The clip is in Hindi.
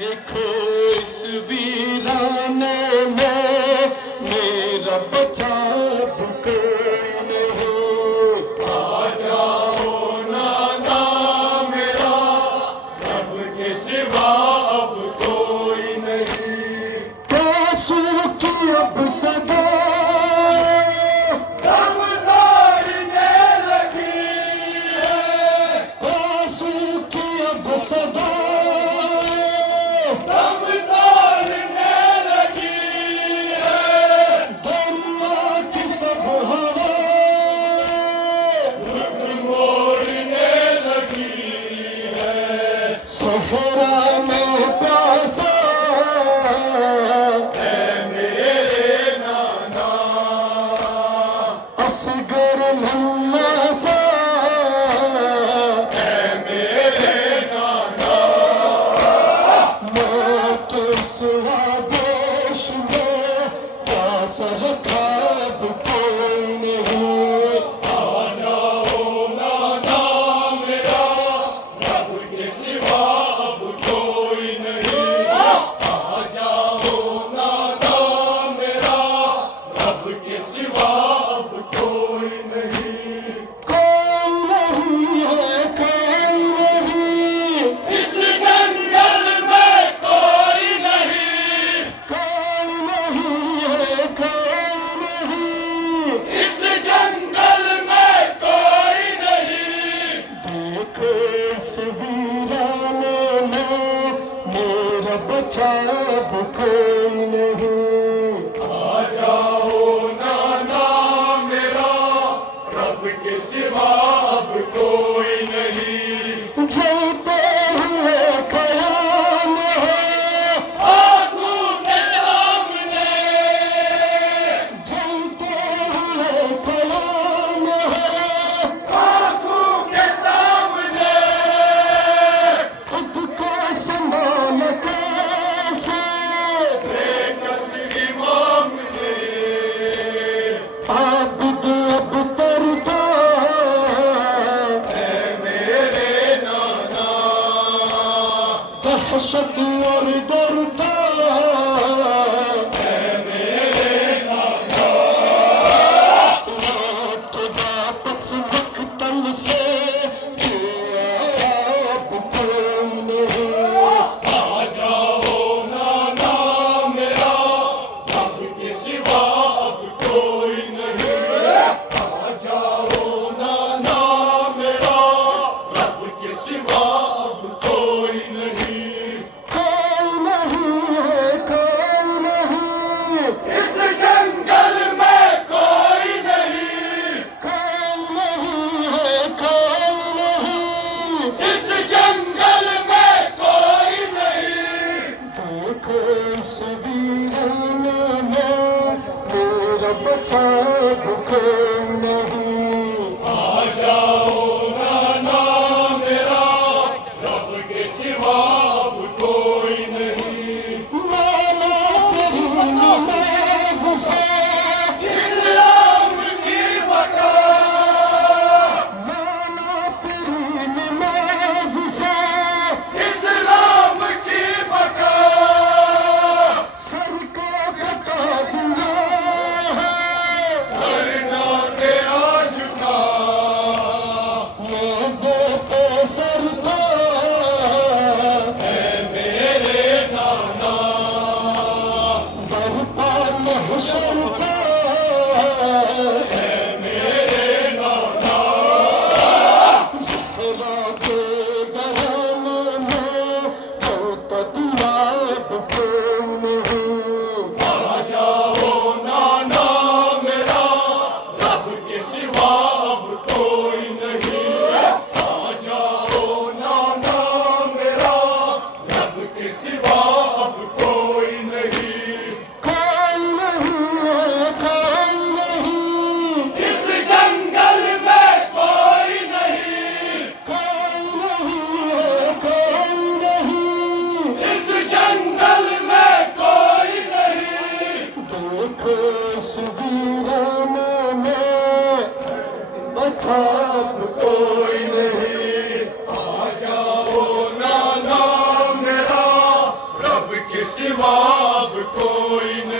देखो इस वीराने में मेरा बचा कोई नहीं। आ जाओ नाना मेरा, रब के सिवा अब कोई नहीं। कैसू की अब सदा दम तोड़ने लगी है, कैसू की अब सदा सहरा में प्यासा है मेरे नाना, असगर लम्मा सा है मेरे नाना। मैं किस देश में प्यासा रखा कोई नहीं। आ जाओ नाना मेरा, रब के सिवा बचा कोई नहीं। आ जाओ नाना मेरा, रब के सिवा अब कोई नहीं। जलते हुए कयाम है आंखों के सामने, जलते हुए कयाम है आंखों के सामने। खुद को संभाल के दहशत और डरता है मेरे नाना। लौट वापस मकतल से अब कोई नहीं। आ जाओ नाना मेरा, रब के सिवा अब कोई नहीं। आ जाओ नाना मेरा, रब के सिवा अब कोई नहीं। बचा कोई नहीं। आ जाओ नाना मेरा, रब के सिवा अब कोई नहीं। मैंने तेरी नमाज से इस्लाम की बका, मैंने तेरी नमाज से इस्लाम की बका। सर को कटा दिया सर को है मेरे नाना, दरपा महशर को है मेरे नाना। ज़हरा के गरम में होता दिया कोई नहीं। आ जाओ नाना मेरा, रब के सिवा अब कोई नहीं। इस वीराने में बचा कोई नहीं। आ जाओ नाना मेरा, सिवा अब कोई नहीं।